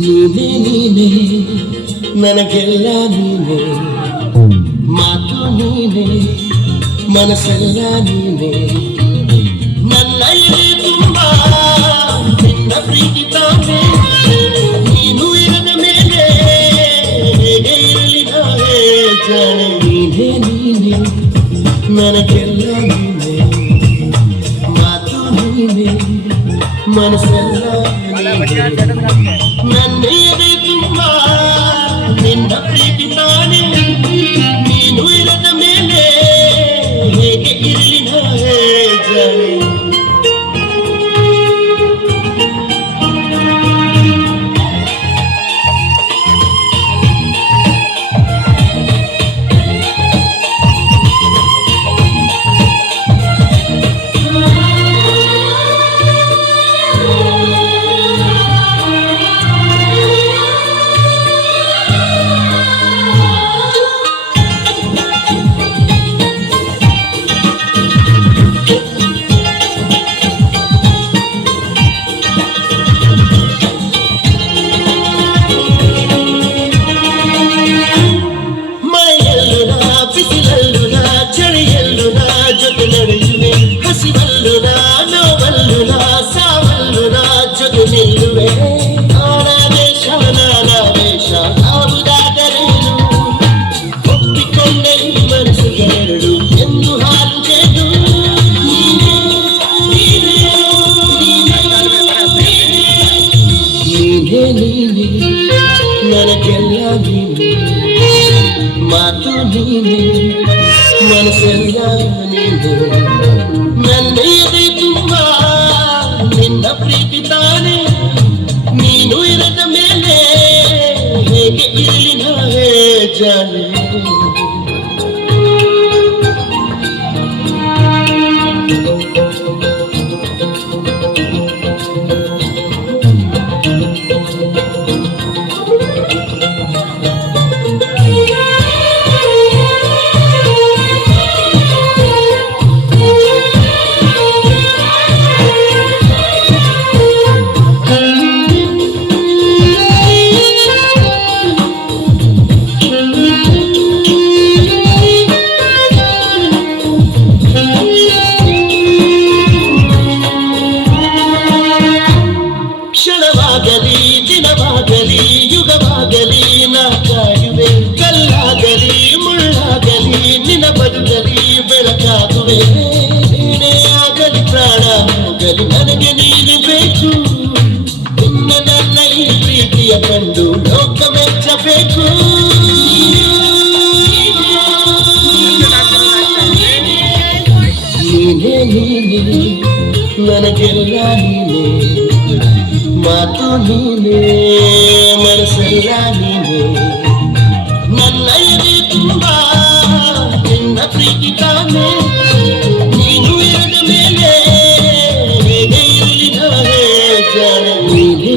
ನೀನೇ ನೀನೇ ನನಗೆಲ್ಲ ನೀನೇ, ಮಾತು ನೀನೇ ಮನಸ್ಸೆಲ್ಲ ನೀನೇ, ನನ್ನ ಎದೆ ತುಂಬ ನಿನ್ನ ಪ್ರೀತಿ ತಾನೇ, ನೀನು ಇರದ ಮೇಲೆ ಹೇಗೆ ಇರಲಿ ನಾನೇ ಜಾಣೆ. ನೀನೇ ನೀನೇ ನನಗೆಲ್ಲ ನೀನೇ, ಮಾತು ನೀನೇ ಮನಸ್ಸೆಲ್ಲ ನನ್ನ ಎದೆ ತುಂಬ ನಿನ್ನ ಪ್ರೀತಿ ತಾನೇ, ನೀನು ಇರದ ಮೇಲೆ ಹೇಗೆ ಇರಲಿ ನಾನೇ ಜಾಣೆ. ಹಸಿವಲ್ಲು ನೋವಲ್ಲು ಸಾವಲ್ಲು ಜೊತೆ ನಿಲ್ಲುವೆ, ಆನಾದೇಶ ನಾನಾದೇಶ ಯಾವುದಾದರೇನು, ಒಪ್ಪಿಕೊಂಡೆ ಈ ಮನಸ್ಸುಗಳೆರಡು ಎಂದು ಹಾಲು ಜೇನು. ನೀನೇ ನೀನೇ ನನಗೆಲ್ಲ ನೀನೇ, ಮಾತು ನೀನೇ ಮನಸ್ಸೆಲ್ಲ ನೀನೇ, ನನ್ನ ಎದೆ ತುಂಬ ನಿನ್ನ ಪ್ರೀತಿ ತಾನೇ, ನೀನು ಇರದ ಮೇಲೆ ಹೇಗೆ ಇರಲಿ ನಾನೇ ಜಾಣೆ. ಕ್ಷಣವಾಗಲಿ ದಿನವಾಗಲಿ ಯುಗವಾಗಲಿ ನಾ ಕಾಯುವೆ, ಕಲ್ಲಾಗಲಿ ಮುಳ್ಳಾಗಲಿ ನಿನ್ನ ಬದುಕಲಿ ಬೆಳಕಾಗುವೆ, ಏನೇ ಆಗಲಿ ಪ್ರಾಣ ಹೋಗಲಿ ನನಗೆ ನೀನು ಬೇಕು, ನಿನ್ನ ನನ್ನ ಈ ಪ್ರೀತಿಯ ಕಂಡು ಲೋಕ ಮೆಚ್ಚಬೇಕು. ನೀನೇ ನೀನೇ ನನಗೆಲ್ಲ ನೀನೇ, ಮಾತು ನೀನೇ ಮನಸ್ಸೆಲ್ಲ ನೀನೇ, ನನ್ನ ಎದೆ ತುಂಬ ನಿನ್ನ ಪ್ರೀತಿ ತಾನೇ, ನೀನು ಇರದ ಮೇಲೆ ಹೇಗೆ ಇರಲಿ ನಾನೇ ಜಾಣೆ. ನೀನೇ